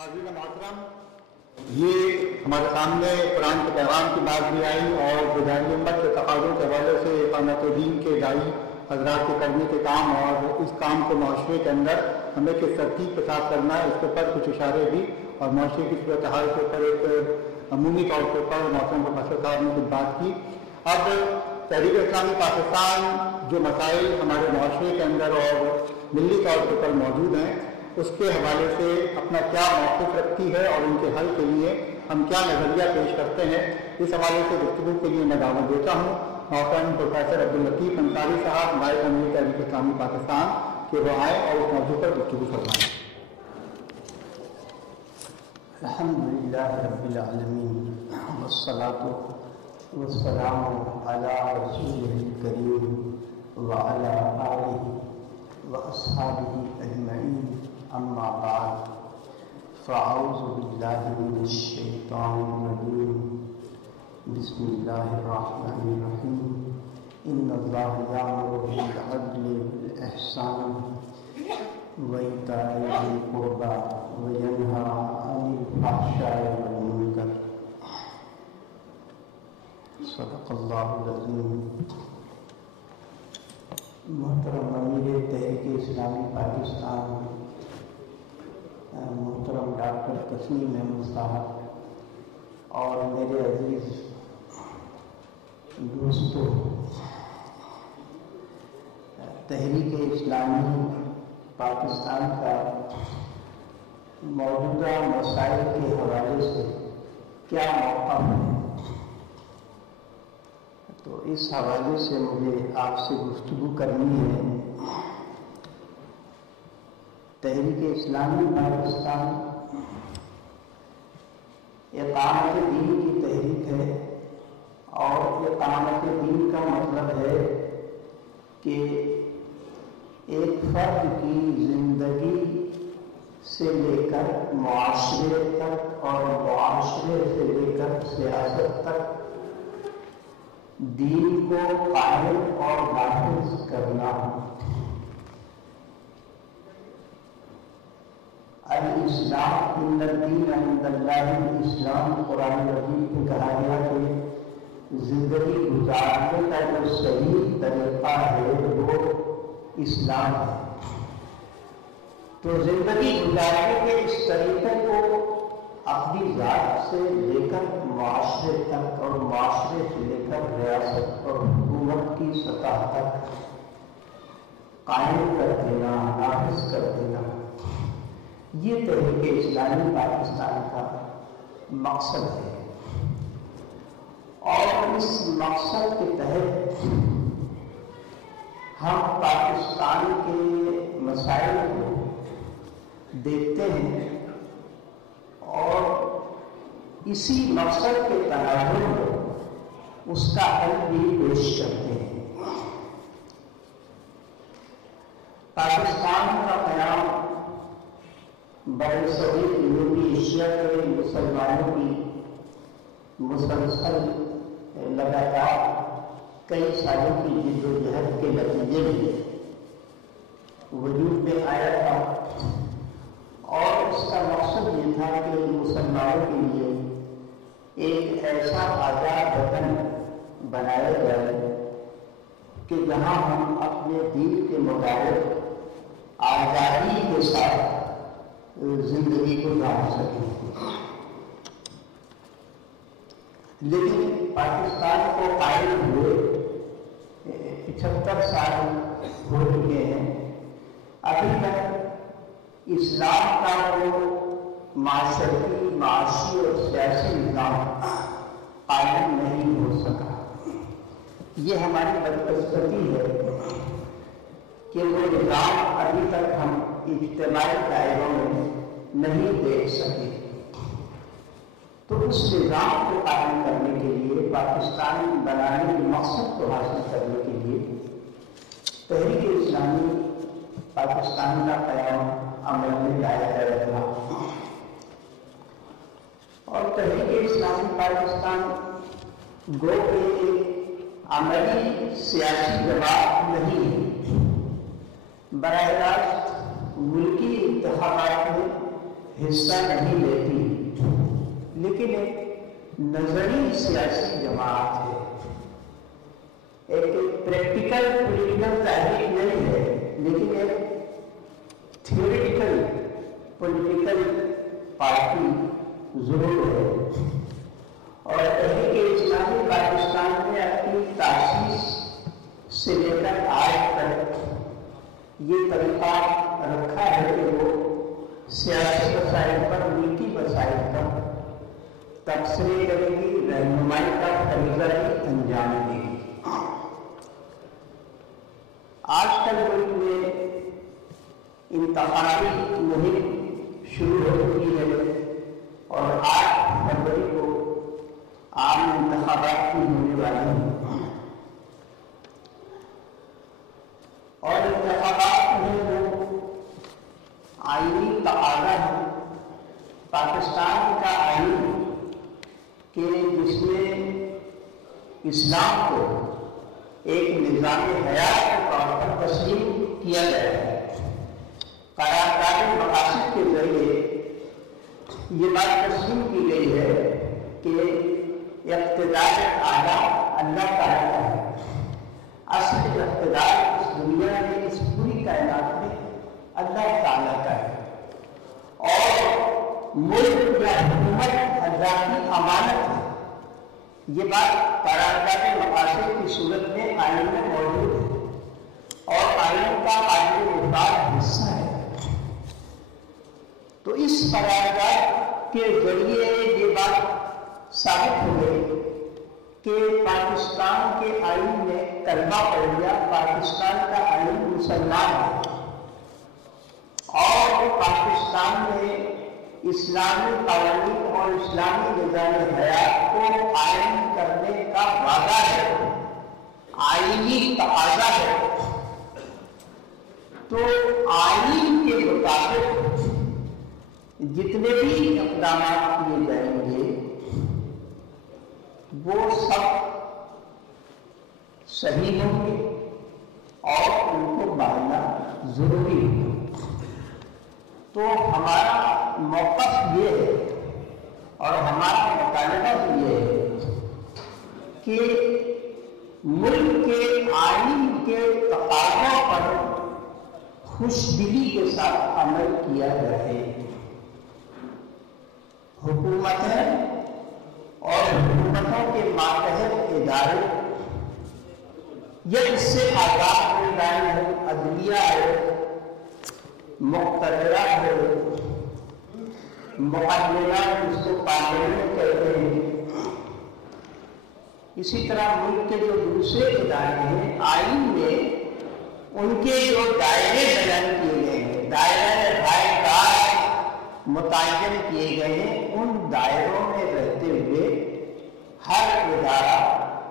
عزیز محترم، یہ ہمارے سامنے قرآن کے پیغام کی بات بھی آئی اور بیداری امت کے تقاضوں کے حوالے سے اقامت دین کے داعی حضرات کے کرنے کے کام اور اس کام کو معاشرے کے اندر ہمیں کس ترتیب کے ساتھ کرنا ہے، اس کے اوپر کچھ اشارے بھی اور معاشرے کی صورتحال کے اوپر ایک عمومی طور کے اوپر محترم پروفیسر صاحب نے کچھ بات کی۔ اب تحریک اسلامی پاکستان جو مسائل ہمارے معاشرے کے اندر اور ملی طور کے اوپر موجود ہیں، اس کے حوالے سے اپنا کیا موقف رکھتی ہے اور ان کے حل کے لیے ہم کیا نظریہ پیش کرتے ہیں، اس حوالے سے گفتگو کے لیے میں دعوت دیتا ہوں محترم پروفیسر عبداللطیف انصاری صاحب، نائب امیر تحریک اسلامی پاکستان، کہ وہ آئیں اور اس موضوع پر گفتگو فرمائیں۔ الحمدللہ رب العالمین والصلاۃ والسلام علی رسولہ الکریم وعلی آلہ واصحابہ اجمعین، اما بعد فاعوذ باللہ من الشیطان الرجیم، بسم اللہ الرحمن الرحیم، ان اللہ یأمر بالعدل والإحسان وإیتاء ذی القربى وینہی عن الفحشاء والمنکر، صدق اللہ العظیم۔ محترم امیر تحریک اسلامی پاکستان محترم ڈاکٹر تسنیم احمد صاحب اور میرے عزیز دوستو، تحریک اسلامی پاکستان کا موجودہ مسائل کے حوالے سے کیا موقف ہے، تو اس حوالے سے مجھے آپ سے گفتگو کرنی ہے۔ تحریک اسلامی پاکستان اقامت دین کی تحریک ہے، اور اقامت دین کا مطلب ہے کہ ایک فرد کی زندگی سے لے کر معاشرے تک اور معاشرے سے لے کر سیاست تک دین کو قائم اور نافذ کرنا۔ الاسلام ان الدین عند اللہ الاسلام، قرآن مجید میں کہا گیا کہ زندگی گزارنے کا جو صحیح طریقہ ہے وہ اسلام ہے۔ تو زندگی گزارنے کے اس طریقے کو اپنی ذات سے لے کر معاشرے تک اور معاشرے سے لے کر ریاست اور حکومت کی سطح تک قائم کر دینا، نافذ کر دینا، یہ تحریک اسلامی پاکستان کا مقصد ہے۔ اور اس مقصد کے تحت ہم پاکستان کے مسائل کو دیکھتے ہیں اور اسی مقصد کے تناظر میں اس کا حل بھی پیش کرتے ہیں۔ پاکستان کا قیام برصغیر جنوبی ایشیا کے مسلمانوں کی مسلسل لگاتار کئی سالوں کی جد و جہد کے نتیجے میں وجود میں آیا تھا، اور اس کا مقصد یہ تھا کہ مسلمانوں کے لیے ایک ایسا آزاد وطن بنایا جائے کہ جہاں ہم اپنے دین کے مطابق آزادی کے ساتھ زندگی گزار سکیں۔ لیکن پاکستان کو قائم ہوئے 75 سال ہو چکے ہیں، ابھی تک اسلام کا وہ معاشرتی، معاشی اور سیاسی نظام قائم نہیں ہو سکا۔ یہ ہماری بدقسمتی ہے کہ وہ نظام ابھی تک ہم اجتماعی دائروں میں نہیں دیکھ سکے۔ تو اس نظام کو قائم کرنے کے لیے، پاکستان بنانے کے مقصد کو حاصل کرنے کے لیے تحریک اسلامی پاکستان کا قیام عمل میں لایا گیا تھا۔ اور تحریک اسلامی پاکستان گو کہ ایک عملی سیاسی جواب نہیں ہے، براہ راست ملکی انتخابات میں حصہ نہیں لیتی، لیکن ایک نظری سیاسی جماعت ہے، ایک پریکٹیکل پولیٹیکل تحریک نہیں ہے، لیکن ایک تھیوریٹیکل پولیٹیکل پارٹی ضرور ہے۔ اور تحریک اسلامی پاکستان نے اپنی تاسیس سے لے کر آج تک یہ طریقہ رکھا ہے کہ وہ سیاسی مسائل پر، ملکی مسائل پر تبصرے کرے گی، رہنمائی کا فریضہ بھی انجام دے گی۔ آج کل ملک میں انتخابی مہم شروع ہو چکی ہے اور 8 فروری کو عام انتخابات بھی ہونے والی ہیں، اور انتخابات میں جو آئینی تقاضا ہے پاکستان کا آئین کہ جس میں اسلام کو ایک نظام حیات کے طور پر تسلیم کیا گیا ہے، قرارداد مقاصد کے ذریعے یہ بات تسلیم کی گئی ہے کہ اقتدار اعلیٰ اللہ تعالیٰ کا ہے، اصل اقتدار اس دنیا میں، اس پوری کائنات میں اللہ تعالیٰ کا ہے، اور ملک یا حکومت اللہ کی امانت ہے۔ یہ بات قرارداد مقاصد کی صورت میں آئین میں موجود ہے اور آئین کا قابل اعتبار حصہ ہے۔ تو اس قرارداد کے ذریعے یہ بات ثابت ہو گئی کہ پاکستان کے آئین نے کلمہ پڑھ لیا، پاکستان کا آئین مسلمان ہے، اور پاکستان میں اسلامی قوانین اور اسلامی نظام حیات کو قائم کرنے کا وعدہ ہے، آئینی تقاضا ہے۔ تو آئین کے مطابق جتنے بھی اقدامات کیے جائیں گے وہ سب صحیح ہوں گے اور ان کو ماننا ضروری ہے۔ تو ہمارا موقف یہ ہے اور ہمارا مطالبہ بھی یہ ہے کہ ملک کے آئین کے تقاضوں پر خوش دلی کے ساتھ عمل کیا جائے۔ حکومتیں اور حکومتوں کے ماتحت ادارے یا اس سے آزاد نظام ہے، عدلیہ ہے، مقتدرہ ہے، مقدمہ جس کو پارلیمنٹ کہتے ہیں، اسی طرح ملک کے جو دوسرے ادارے ہیں آئین میں ان کے جو دائرے بیان کیے گئے ہیں، دائرہ رائے کار متعین کیے گئے ہیں، ان دائروں میں رہتے ہوئے ہر ادارہ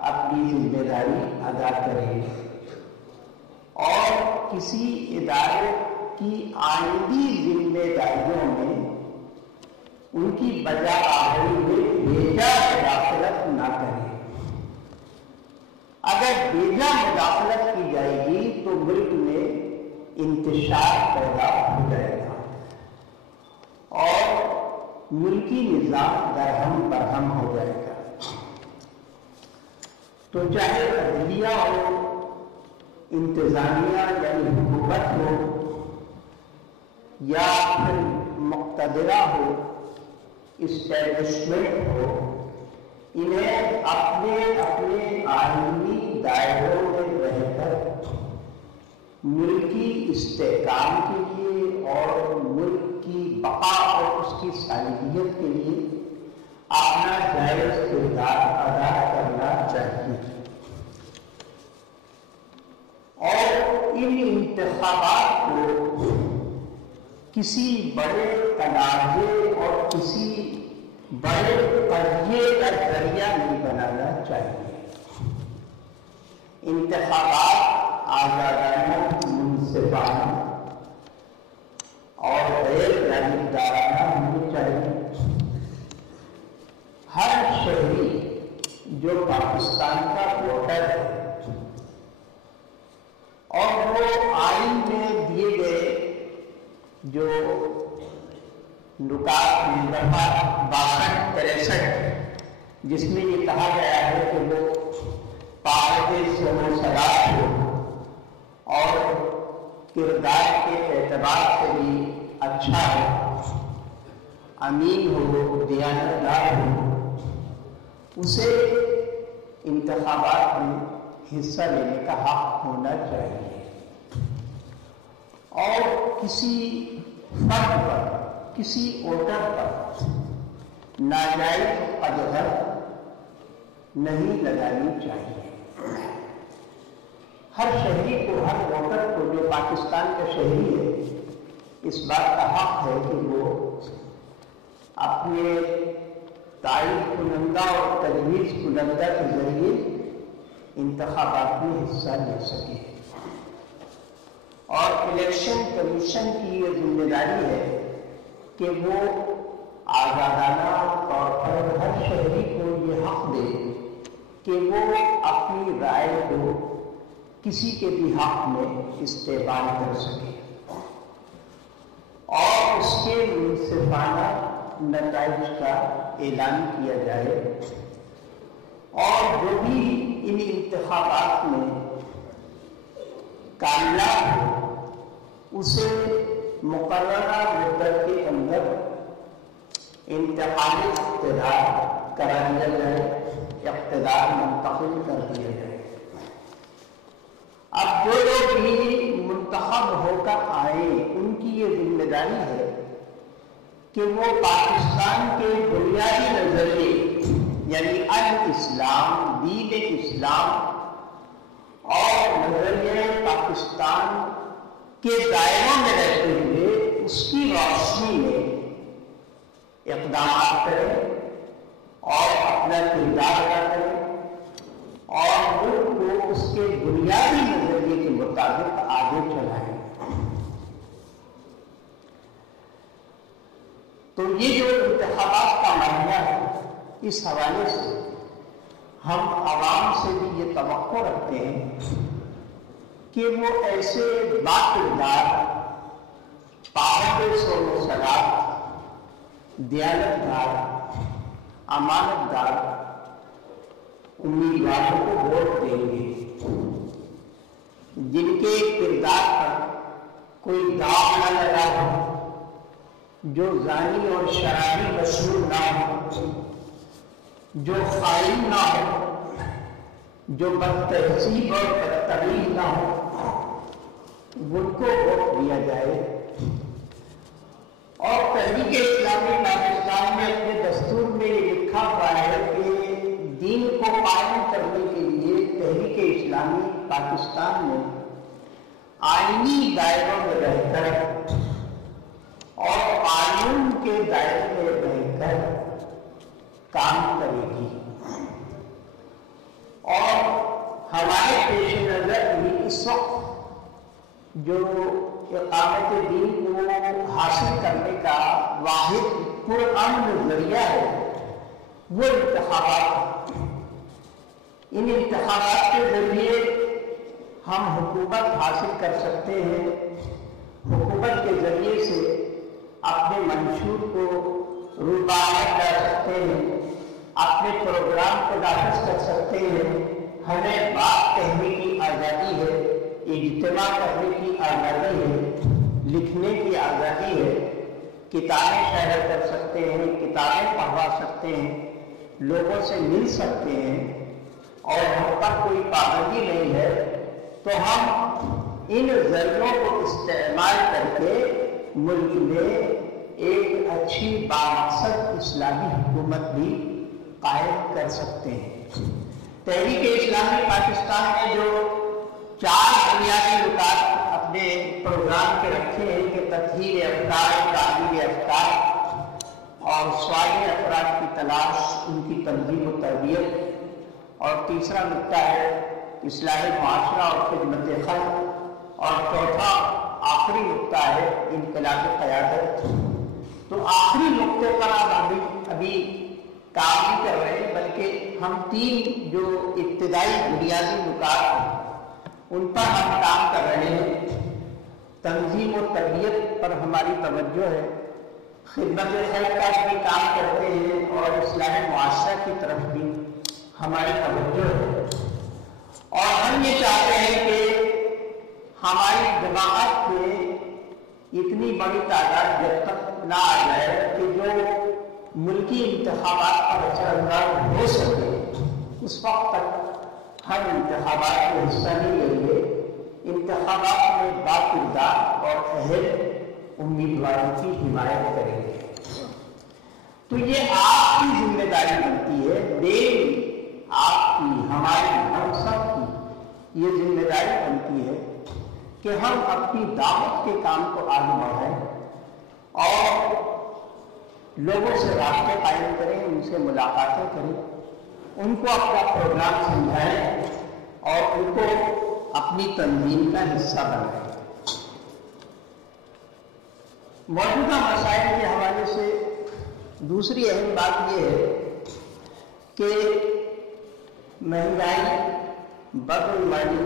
اپنی ذمہ داری ادا کرے اور کسی ادارے کی آئندی ذمہ داریوں میں ان کی بجا آوری میں بیجا مداخلت نہ کرے۔ اگر بیجا مداخلت کی جائے گی تو ملک میں انتشار پیدا ہو جائے گا اور ملکی نظام درہم برہم ہو جائے گا۔ تو چاہے عدلیہ ہو، انتظامیہ یعنی حکومت ہو، یا پھر مقتدرہ ہو، اسٹیبلشمنٹ ہو، انہیں اپنے اپنے آئینی دائروں میں رہ کر ملکی استحکام کے لیے اور ملک کی بقا اور اس کی صالحیت کے لیے اپنا جائز کردار ادا کرنا چاہیے۔ اور ان انتخابات کو کسی بڑے تنازع اور کسی بڑے قضیے کا ذریعہ نہیں بنانا چاہیے۔ انتخابات آزادانہ، منصفانہ اور غیر جانبدارانہ ہونے چاہیے۔ ہر شہری جو پاکستان کا ووٹر ہے اور وہ آئین میں دیے گئے جو نکات دفعہ 62-63 جس میں یہ کہا گیا ہے کہ وہ پابند سوم و صلات ہو اور کردار کے اعتبار سے بھی اچھا ہو، امین ہو، دیانت دار ہو، اسے انتخابات میں حصہ لینے کا حق ہونا چاہیے، اور کسی فرد پر، کسی ووٹر پر ناجائز قدغن نہیں لگانی چاہیے۔ ہر شہری کو، ہر ووٹر کو جو پاکستان کا شہری ہے، اس بات کا حق ہے کہ وہ اپنے تعین کنندہ اور تجویز کنندہ کے ذریعے انتخابات میں حصہ لے سکے، اور الیکشن کمیشن کی یہ ذمہ داری ہے کہ وہ آزادانہ طور پر ہر شہری کو یہ حق دے کہ وہ اپنی رائے کو کسی کے بھی حق میں استعمال کر سکے اور اس کے منصفانہ نتائج کا اعلان کیا جائے، اور جو بھی ان انتخابات میں کامیاب ہو اسے مقررہ مدت کے اندر انتقالی اقتدار کرا دیا جائے، اقتدار منتقل کر دیا جائے۔ اب جو لوگ بھی منتخب ہو کر آئے ان کی یہ ذمہ داری ہے کہ وہ پاکستان کے بنیادی نظریے یعنی الاسلام، دین اسلام اور نظریہ پاکستان کے دائروں میں رہتے ہوئے اس کی روشنی میں اقدامات کریں اور اپنا کردار ادا کریں اور ملک کو اس کے بنیادی نظریے کے مطابق آگے چلائیں۔ تو یہ جو انتخابات کا معاملہ ہے، اس حوالے سے ہم عوام سے بھی یہ توقع رکھتے ہیں کہ وہ ایسے باکردار، پابند سوم و صلات، دیانت دار، امانت دار امیدواروں کو ووٹ دیں گے، جن کے کردار پر کوئی داغ نہ لگا ہو، جو زانی اور شرابی مشہور نہ ہو، جو خائن نہ ہو، جو بدتہذیب اور بدتمیز نہ ہو، ان کو ووٹ دیا جائے۔ اور تحریک اسلامی پاکستان میں اپنے دستور میں یہ لکھا ہوا ہے کہ دین کو قائم کرنے کے لیے تحریک اسلامی پاکستان میں آئینی دائروں میں رہ کر اور قانون کے دائرے میں رہ کر کام کرے گی، اور ہمارے پیش نظر بھی اس وقت جو اقامت دین کو حاصل کرنے کا واحد پرامن ذریعہ ہے وہ انتخابات ہیں۔ ان انتخابات کے ذریعے ہم حکومت حاصل کر سکتے ہیں، حکومت کے ذریعے سے اپنے منشور کو روپانے کر سکتے ہیں، اپنے پروگرام کو نافذ کر سکتے ہیں، ہمیں بات کہنے کی آزادی ہے، اجتماع کرنے کی آزادی ہے، لکھنے کی آزادی ہے، کتابیں شائع کر سکتے ہیں، کتابیں پڑھوا سکتے ہیں، لوگوں سے مل سکتے ہیں، اور ہم پر کوئی پابندی نہیں ہے، تو ہم ان ذریعوں کو استعمال کر کے ملک میں ایک اچھی بامقصد اسلامی حکومت بھی قائم کر سکتے ہیں۔ تحریک اسلامی پاکستان نے جو 4 بنیادی نکات اپنے پروگرام کے رکھے ہیں کہ تطہیر افکار، تعلیم افکار اور صالح افراد کی تلاش، ان کی تنظیم و تربیت، اور تیسرا نکتہ ہے اصلاح معاشرہ اور خدمت خلق، اور چوتھا آخری نکتہ ہے انقلابی قیادت۔ تو آخری نکتے پر آپ ابھی کام نہیں کر رہے ہیں، بلکہ ہم 3 جو ابتدائی بنیادی نکات ہیں ان پر ہم کام کر رہے ہیں۔ تنظیم و تربیت پر ہماری توجہ ہے، خدمت خلق کا بھی کام کرتے ہیں اور اصلاح معاشرہ کی طرف بھی ہماری توجہ ہے، اور ہم یہ چاہتے ہیں کہ ہماری جماعت میں اتنی بڑی تعداد جب تک نہ آ جائے کہ جو ملکی انتخابات پر اثر انداز ہو سکے، اس وقت تک ہم انتخابات میں حصہ نہیں لیں گے۔ انتخابات میں باکردار اور اہل امیدواروں کی حمایت کریں گے۔ تو یہ آپ کی ذمہ داری بنتی ہے، دین آپ کی، ہماری، ہم سب کی یہ ذمہ داری بنتی ہے کہ ہم اپنی دعوت کے کام کو آگے بڑھائیں اور لوگوں سے رابطے قائم کریں، ان سے ملاقاتیں کریں، ان کو اپنا پروگرام سمجھائیں اور ان کو اپنی تنظیم کا حصہ بنائیں۔ موجودہ مسائل کے حوالے سے دوسری اہم بات یہ ہے کہ مہنگائی، بدعنوانی،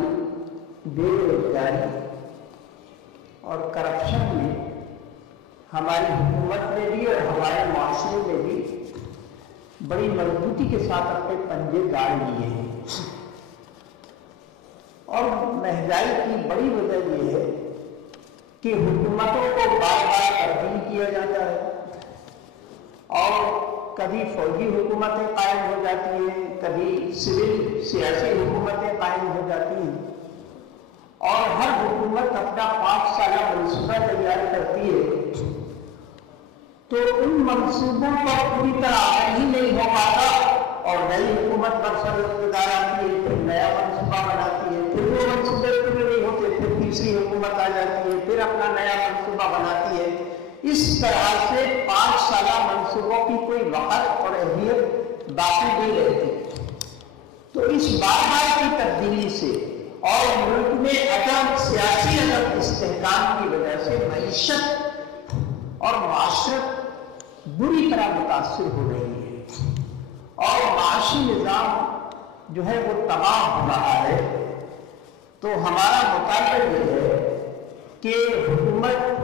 بے روزگاری اور کرپشن میں ہماری حکومت نے بھی اور ہمارے معاشرے میں بھی بڑی مضبوطی کے ساتھ اپنے پنجے گاڑ لیے ہیں، اور مہنگائی کی بڑی وجہ یہ ہے کہ حکومتوں کو بار بار تبدیل کیا جاتا ہے، اور کبھی فوجی حکومتیں قائم ہو جاتی ہیں، کبھی سول سیاسی حکومتیں قائم ہو جاتی ہیں، اور ہر حکومت اپنا 5 سالہ منصوبہ تیار کرتی ہے، تو ان منصوبوں پر پوری طرح عمل ہی نہیں ہو پاتا، اور نئی حکومت برسر اقتدار آتی ہے، پھر نیا منصوبہ بناتی ہے، پھر وہ منصوبے پورے نہیں ہوتے، پھر تیسری حکومت آ جاتی ہے، پھر اپنا نیا منصوبہ بناتی ہے۔ اس طرح سے 5 سالہ منصوبوں کی کوئی وقت اور اہمیت باقی نہیں رہتی۔ تو اس بار بار کی تبدیلی سے اور ملک میں سیاسی عدم استحکام کی وجہ سے معیشت اور معاشرت بری طرح متاثر ہو رہی ہے، اور معاشی نظام جو ہے وہ تباہ ہو رہا ہے۔ تو ہمارا مطالبہ یہ ہے کہ حکومت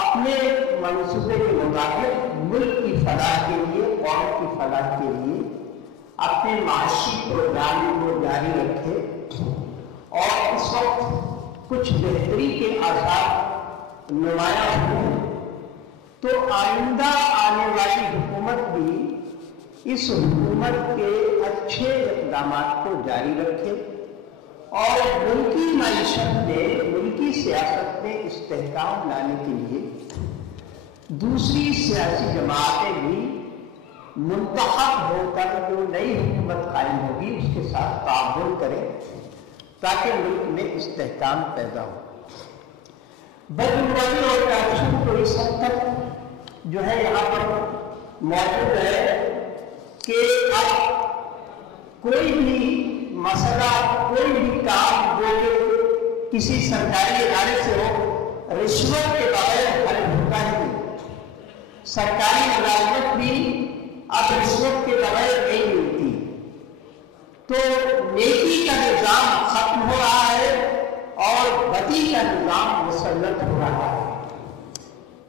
اپنے منصوبے کے مطابق ملک کی فلاح کے لیے، قوم کی فلاح کے لیے اپنے معاشی پروگرام کو جاری رکھے، اور اس وقت کچھ بہتری کے آثار نمایاں ہوں تو آئندہ آنے والی حکومت بھی اس حکومت کے اچھے اقدامات کو جاری رکھے، اور ملکی معیشت میں، ملکی سیاست میں استحکام لانے کے لیے دوسری سیاسی جماعتیں بھی منتخب ہو کر جو نئی حکومت قائم ہوگی اس کے ساتھ تعاون کریں، تاکہ ملک میں استحکام پیدا ہو۔ بدعنوانی اور کرپشن تو اس حد تک جو ہے یہاں پر موجود ہے کہ اب کوئی بھی مسئلہ، کوئی بھی کام جو کسی سرکاری ادارے سے ہو، رشوت کے بغیر حل ہوتا ہی نہیں۔ سرکاری ملازمت بھی اب رشوت کے بغیر نہیں ملتی، تو نیکی کا نظام ختم ہو رہا ہے اور بدی کا نظام مسلط ہو رہا ہے۔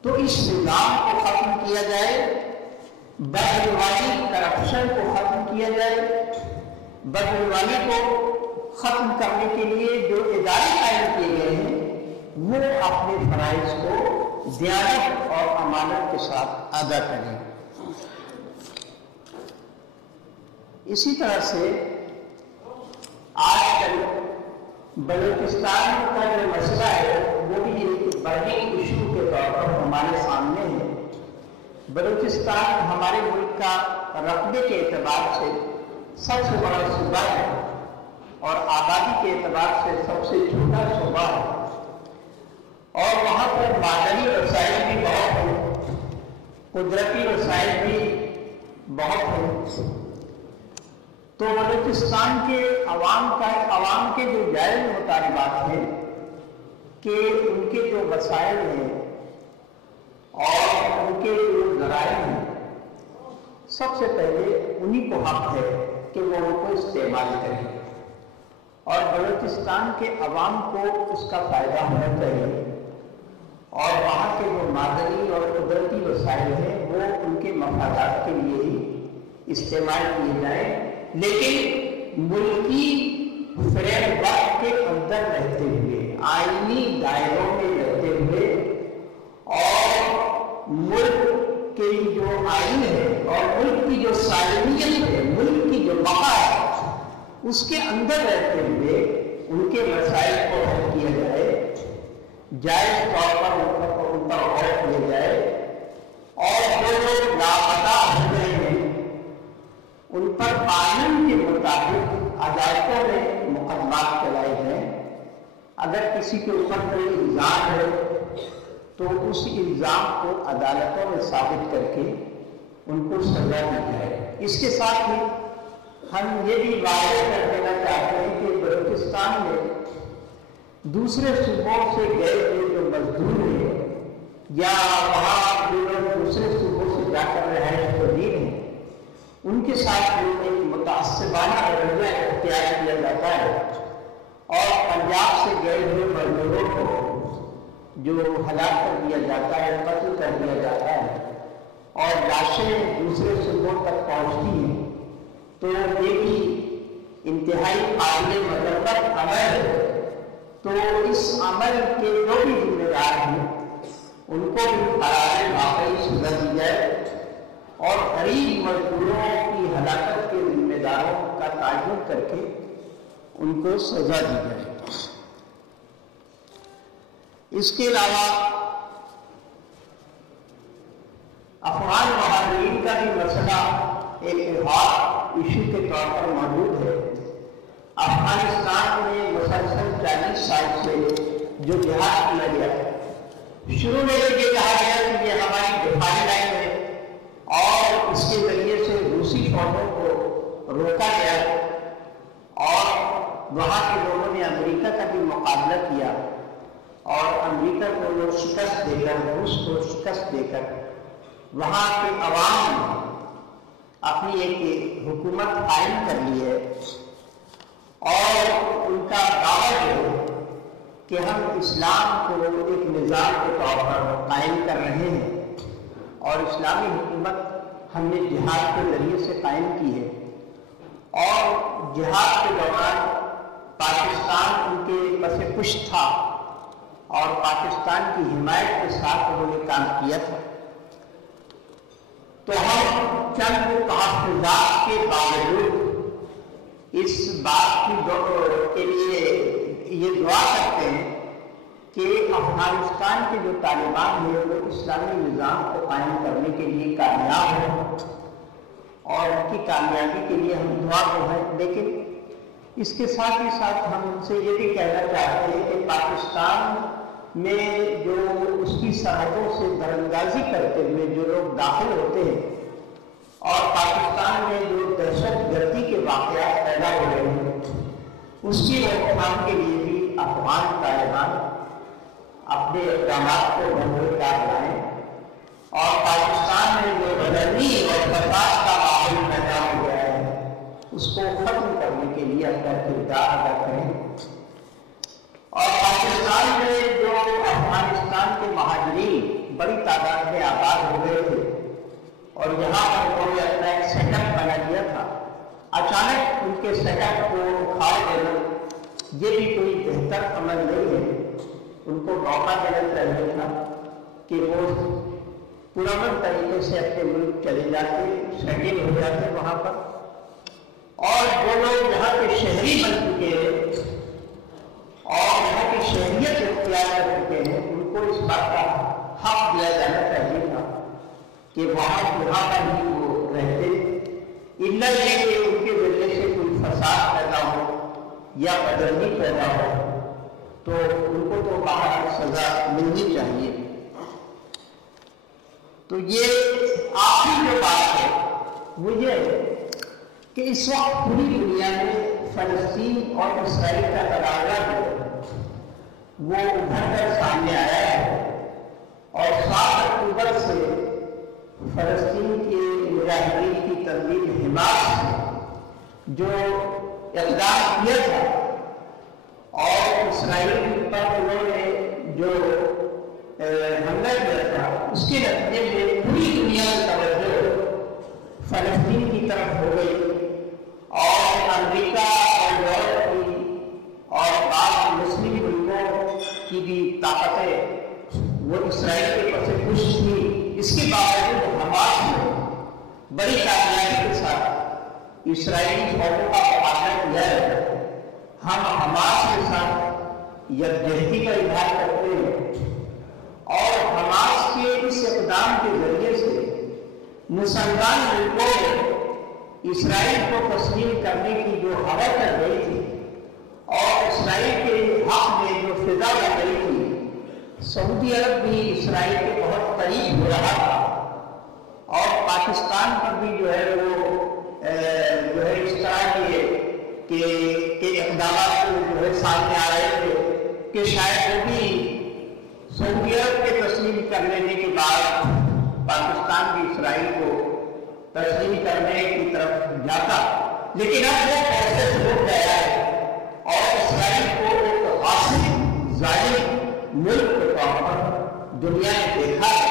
تو اس نظام کو ختم کیا جائے، بدعنوانی، کرپشن کو ختم کیا جائے۔ بدعنوانی کو ختم کرنے کے لیے جو ادارے قائم کیے گئے ہیں وہ اپنے فرائض کو دیانت اور امانت کے ساتھ ادا کریں۔ اسی طرح سے آج کل بلوچستان کا جو مسئلہ ہے وہ بھی ایک برننگ ایشو کے طور پر ہمارے سامنے ہے۔ بلوچستان ہمارے ملک کا رقبے کے اعتبار سے سب سے بڑا صوبہ ہے اور آبادی کے اعتبار سے سب سے چھوٹا صوبہ ہے، اور وہاں پر معدنی وسائل بھی بہت ہیں، قدرتی وسائل بھی بہت ہیں۔ تو بلوچستان کے عوام کے جو جائز مطالبات ہیں کہ ان کے جو وسائل ہیں اور ان کے جو ذرائع ہیں، سب سے پہلے انہی کو حق ہے کہ وہ ان کو استعمال کریں، اور بلوچستان کے عوام کو اس کا فائدہ ہونا چاہیے، اور وہاں کے جو معدنی اور قدرتی وسائل ہیں وہ ان کے مفادات کے لیے ہی استعمال کیے جائیں، لیکن ملکی فریم ورک کے اندر رہتے ہوئے، آئینی دائروں میں رہتے ہوئے، اور ملک کے جو آئین ہے اور ملک کی جو سالمیت ہے، ملک کی جو بقا ہے، اس کے اندر رہتے ہوئے ان کے مسائل کو حل کیا جائے، جائز طور پر ان پر غور کیا جائے، اور جو لوگ لاپتہ ہو گئے ہیں ان پر قانون کے مطابق عدالتوں میں مقدمات چلائے جائیں۔ اگر کسی کے اوپر کوئی الزام ہے تو اس الزام کو عدالتوں میں ثابت کر کے ان کو سزا دی جائے۔ اس کے ساتھ ہی ہم یہ بھی واضح کر دینا چاہتے ہیں کہ بلوچستان میں دوسرے صوبوں سے گئے ہوئے جو مزدور ہیں یا وہاں جو لوگ دوسرے صوبوں سے جا کر رہائش پذیر ہیں، ان کے ساتھ جو ایک متعصبانہ رویہ اختیار کیا جاتا ہے، اور پنجاب سے گئے ہوئے مزدوروں کو جو ہلاک کر دیا جاتا ہے، قتل کر دیا جاتا ہے، اور لاشیں دوسرے صوبوں تک پہنچتی ہیں، تو یہ بھی انتہائی قابل مذمت عمل ہے۔ تو اس عمل کے جو بھی ذمہ دار ہیں ان کو بھی قرار واقعی سزا دی جائے، اور غریب مزدوروں کی ہلاکت کے ذمہ داروں کا تعین کر کے ان کو سزا دی جائے۔ اس کے علاوہ افغان مہاجرین کا بھی مسئلہ ایک ہاٹ ایشو کے طور پر موجود ہے۔ افغانستان میں مسلسل 40 سال سے جو جہاد کیا گیا، شروع میں یہ کہا گیا کہ یہ ہماری دفاعی لائن ہے، اور اس کے ذریعے سے روسی فوجوں کو روکا گیا، اور وہاں کے لوگوں نے امریکہ کا بھی مقابلہ کیا، اور امریکہ کو وہ شکست دے کر، روس کو شکست دے کر وہاں کے عوام نے اپنی ایک حکومت قائم کر لی ہے، اور ان کا دعویٰ ہے کہ ہم اسلام کو ایک نظام کے طور پر قائم کر رہے ہیں، اور اسلامی حکومت ہم نے جہاد کے ذریعے سے قائم کی ہے، اور جہاد کے دوران پاکستان ان کے پس پشت تھا، اور پاکستان کی حمایت کے ساتھ انہوں نے کام کیا تھا۔ تو ہم چند تحفظات کے باوجود اس بات کے لیے یہ دعا کرتے ہیں کہ افغانستان کے جو طالبان ہیں وہ اسلامی نظام کو قائم کرنے کے لیے کامیاب ہوں، اور ان کی کامیابی کے لیے ہم دعا کو ہیں۔ لیکن اس کے ساتھ ہی ساتھ ہم ان سے یہ بھی کہنا چاہتے ہیں کہ پاکستان میں جو اس کی سرحدوں سے دراندازی کرتے ہوئے جو لوگ داخل ہوتے ہیں، اور پاکستان میں جو دہشت گردی کے واقعات پیدا ہو رہے ہیں، اس کی روک تھام کے لیے بھی افغان طالبان اپنے اقدامات کو بروئے کار لائیں، اور پاکستان میں جو بدرنی اور فساد کا ماحول پیدا ہو گیا ہے اس کو ختم کرنے کے لیے اپنا کردار ادا کریں۔ اور پاکستان میں جو افغانستان کے مہاجرین بڑی تعداد میں آباد ہو گئے تھے، اور یہاں پر انہوں نے اپنا ایک سیٹ اپ بنا دیا تھا، اچانک ان کے سیٹ اپ کو اکھاڑ دینا یہ بھی کوئی بہتر عمل نہیں ہے۔ ان کو موقع دینا چاہیے تھا کہ وہ پرامن طریقے سے اپنے ملک چلے جاتے، سیٹل ہو جاتے وہاں پر، اور جو لوگ یہاں کے شہری بن چکے ہیں اور یہاں کی شہریت اختیار کر چکے ہیں، ان کو اس بات کا حق دیا جانا چاہیے تھا کہ وہاں پر ہی وہ رہتے، الا یہ کہ ان کے ذریعے سے کوئی فساد پیدا ہو یا بدرنی پیدا ہو تو ان کو تو باہر سزا ملنی چاہیے۔ تو یہ آخری جو بات ہے وہ یہ ہے کہ اس وقت پوری دنیا میں فلسطین اور اسرائیل کا تنازع جو وہ ابھر کر سامنے آیا ہے، اور 7 اکتوبر سے فلسطین کے مجاہدین کی تنظیم حماس نے جو اقدام کیا تھا، اور اسرائیل پر انہوں نے جو اس کے نتیجے میں پوری دنیا کی توجہ فلسطین کی طرف ہو گئی اور امریکہ اور یورپ کی اور بعض مسلم ملکوں کی بھی طاقتیں وہ اسرائیل کے پس خوش تھی۔ اس کے باوجود حماس نے بڑی کامیابی کے ساتھ اسرائیلی فوجوں کا مقابلہ کیا ہے۔ ہم حماس کے ساتھ یکجہتی کا اظہار کرتے ہیں اور حماس کے اس اقدام کے ذریعے سے مسلمان ملکوں میں اسرائیل کو تسلیم کرنے کی جو ہوا چل رہی تھی اور اسرائیل کے حق میں جو فضا بن رہی تھی، سعودی عرب بھی اسرائیل کے بہت قریب ہو رہا تھا اور پاکستان پر بھی جو ہے وہ اس طرح کے اقدامات جو ہے سامنے آ رہے تھے کہ شاید وہ بھی سعودی عرب کے تسلیم کر لینے کے بعد پاکستان بھی اسرائیل کو تسلیم کرنے کی طرف جاتا، لیکن اب وہ پروسیس رک گیا ہے اور اسرائیل کو ایک غاصب ظالم ملک کے طور پر دنیا نے دیکھا ہے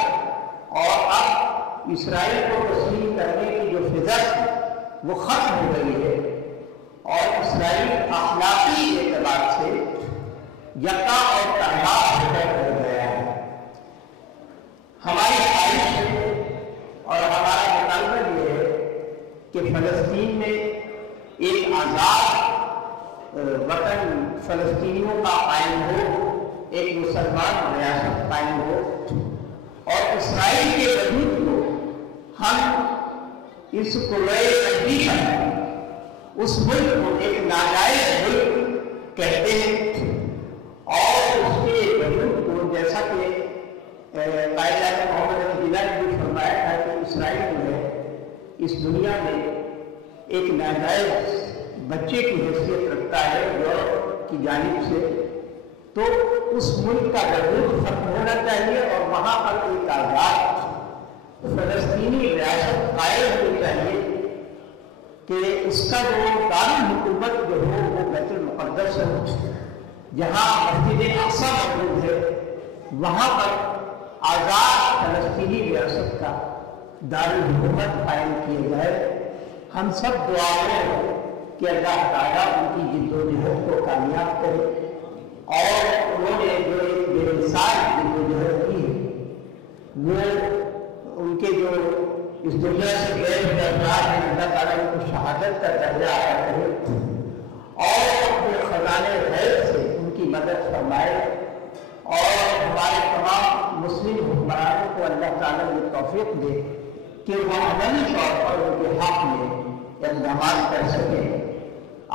اور اب اسرائیل کو تسلیم کرنے کی جو فضا تھی وہ ختم ہو گئی ہے اور اسرائیل اخلاقی اعتبار سے یکا اور تنہا ہو گیا ہے۔ ہماری خواہش ہے اور ہمارا مطالبہ یہ ہے کہ فلسطین میں ایک آزاد وطن فلسطینیوں کا قائم ہو، ایک مسلمان ریاست قائم ہو اور اسرائیل کے وجود کو ہم اس قلعے اندیشہ اس ملک کو ایک ناجائز ملک کہتے ہیں اور اس کے وجود کو جیسا کہ قائد اعظم محمد علی جناح نے بھی فرمایا تھا کہ اسرائیل جو ہے اس دنیا میں ایک ناجائز بچے کی حیثیت رکھتا ہے یورپ کی جانب سے، تو اس ملک کا وجود ختم ہونا چاہیے اور وہاں پر ایک آزاد فلسطینی ریاست قائم ہونی چاہیے کہ اس کا جو دارالحکومت جو ہو وہ بیت المقدس ہو، جہاں مسجد اقصی موجود ہے وہاں پر آزاد فلسطینی ریاست کا دارالحکومت قائم کیا جائے۔ ہم سب دعا کریں کہ اللہ تعالیٰ ان کی جدوجہد کو کامیاب کرے اور انہوں نے جو ایک بے مثال جدوجہد کی ہے وہ ان کے جو اس دنیا سے گئے ہوئے افراد ہیں، اللہ تعالیٰ ان کو شہادت کا درجہ عطا کرے اور اپنے خزانے غیب سے ان کی مدد فرمائے اور ہمارے تمام مسلم حکمرانوں کو اللہ تعالیٰ یہ توفیق دے کہ وہ عملی طور پر ان کے حق میں اقدامات کر سکیں۔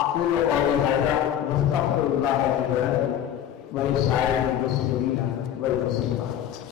اقول قولی ھذا واستغفر اللہ لي ولکم ولسائر المسلمین والمسلمات۔